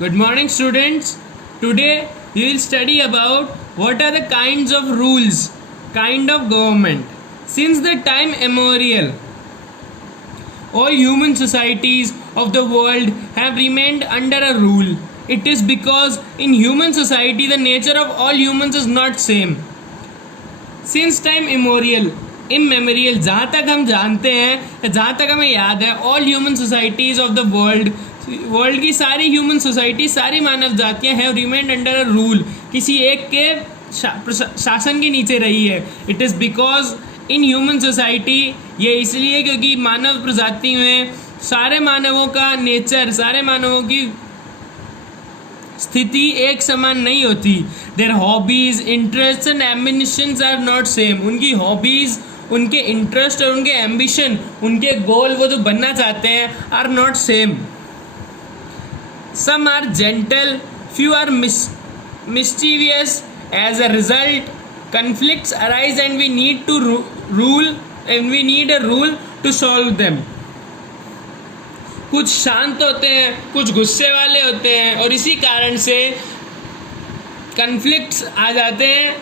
Good morning, students. Today we will study about what are the kinds of rules, kind of government. Since the time immemorial, all human societies of the world have remained under a rule. It is because in human society the nature of all humans is not same. Since time immemorial, जहाँ तक हम जानते हैं, जहाँ तक हमें याद है, all human societies of the world की सारी ह्यूमन सोसाइटी, सारी मानव जातियाँ have remained under a rule, किसी एक के शासन के नीचे रही है. It is because in human society, ये इसलिए क्योंकि मानव प्रजाति में सारे मानवों का नेचर, सारे मानवों की स्थिति एक समान नहीं होती. Their hobbies, interest and ambitions are not same. उनकी हॉबीज, उनके इंटरेस्ट और उनके एम्बिशन, उनके गोल, वो जो बनना चाहते हैं, are not same. Some are gentle, few are mischievous. As a result, conflicts arise and we need to rule, and we need a rule to solve them. कुछ शांत होते हैं, कुछ गुस्से वाले होते हैं, और इसी कारण से कन्फ्लिक्ट्स आ जाते हैं,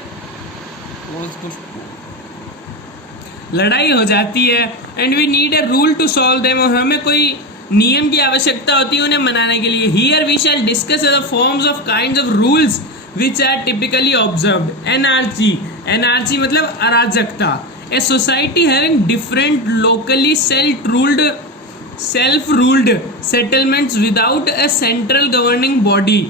लड़ाई हो जाती है. And we need a rule to solve them, और हमें कोई नियम की आवश्यकता होती है उन्हें मनाने के लिए. Here we shall discuss the forms of kinds of rules which are typically observed. Anarchy मतलब अराजकता. A society having different locally self ruled settlements without a central governing body.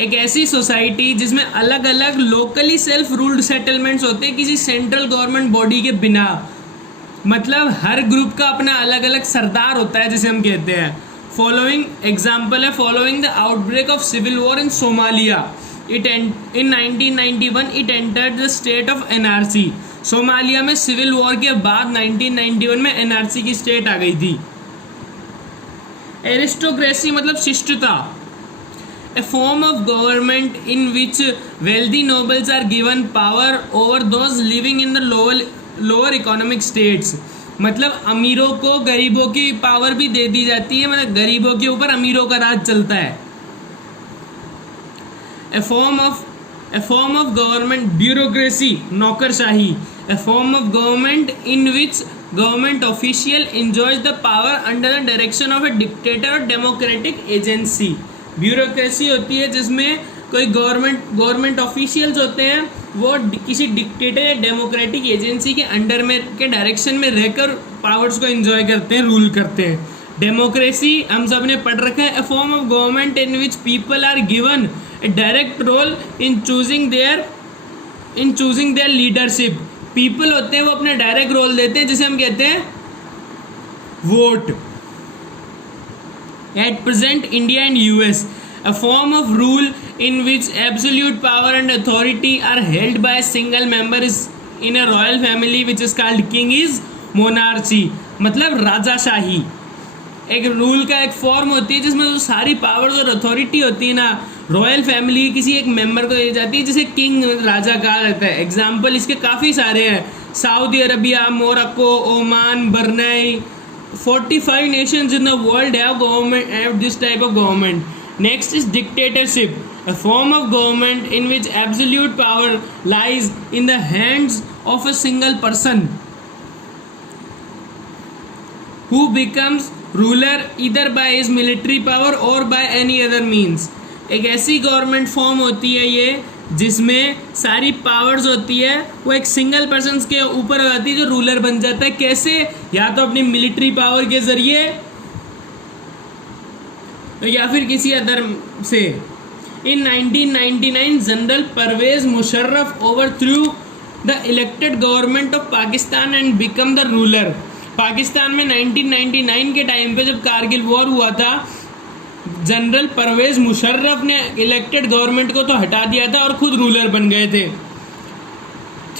एक ऐसी सोसाइटी जिसमें अलग अलग लोकली सेल्फ रूल्ड सेटलमेंट्स होते हैं किसी सेंट्रल गवर्नमेंट बॉडी के बिना. मतलब हर ग्रुप का अपना अलग अलग सरदार होता है, जिसे हम कहते हैं. फॉलोइंग एग्जाम्पल है, following the outbreak of civil war in Somalia, in 1991 it entered the state of anarchy. Somalia में सिविल वॉर के बाद 1991 में एनआरसी की स्टेट आ गई थी. एरिस्टोक्रेसी मतलब शिष्टता. A form of government in which wealthy nobles are given power over those living in the lower economic states. मतलब अमीरों को गरीबों की पावर भी दे दी जाती है, मतलब गरीबों के ऊपर अमीरों का राज चलता है. A form of government, bureaucracy, नौकरशाही. A form of government in which government official enjoys the power under the direction of a dictator or democratic agency. Bureaucracy होती है जिसमें कोई गवर्नमेंट ऑफिशियल्स होते हैं, वो किसी डिक्टेटर या डेमोक्रेटिक एजेंसी के अंडर में के डायरेक्शन में रहकर पावर्स को एंजॉय करते हैं, रूल करते हैं. डेमोक्रेसी हम सब ने पढ़ रखा है. A form of government in which people are given a direct role in choosing their leadership. People होते हैं, वो अपना डायरेक्ट रोल देते हैं, जिसे हम कहते हैं vote. At present, India and US, a form of rule in which absolute power and authority are held by a single member is in a royal family which is called king is monarchy. मतलब राजाशाही. एक rule का एक form होती है जिसमें जो सारी powers और अथॉरिटी होती है ना, रॉयल फैमिली किसी एक मेंबर को दी जाती है, जिसे किंग, राजा कहा जाता है. एग्जाम्पल इसके काफ़ी सारे हैं. Saudi Arabia, Morocco, Oman, Brunei. 45 nations in the world have this type of government. Next is dictatorship, a form of government in which absolute power lies in the hands of a single person who becomes ruler either by his military power or by any other means. एक ऐसी government form होती है ये जिसमें सारी powers होती है, वो एक सिंगल पर्सन के ऊपर हो जाती है, जो रूलर बन जाता है. कैसे? या तो अपनी मिलिट्री पावर के जरिए या फिर किसी अदर से. In 1999 general Pervez Musharraf overthrew the elected government of Pakistan and become the ruler. Pakistan में 1999 के टाइम पे जब कारगिल वॉर हुआ था, जनरल परवेज मुशर्रफ ने इलेक्टेड गवर्नमेंट को तो हटा दिया था और खुद रूलर बन गए थे.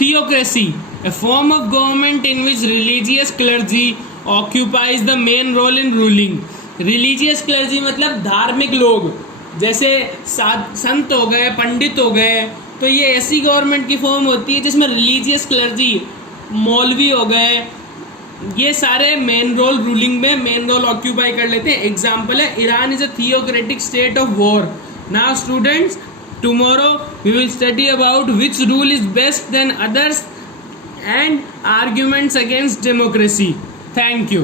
Theocracy, a form of government in which religious clergy occupies the main role in ruling. Religious clergy मतलब धार्मिक लोग, जैसे संत हो गए, पंडित हो गए. तो ये ऐसी गवर्नमेंट की फॉर्म होती है जिसमें रिलीजियस क्लर्जी, मौलवी हो गए, ये सारे मेन रोल रूलिंग में मेन रोल ऑक्यूपाई कर लेते हैं. एग्जाम्पल है Iran is a theocratic state of war. Now students, tomorrow we will study about which rule is best than others and arguments against democracy. Thank you.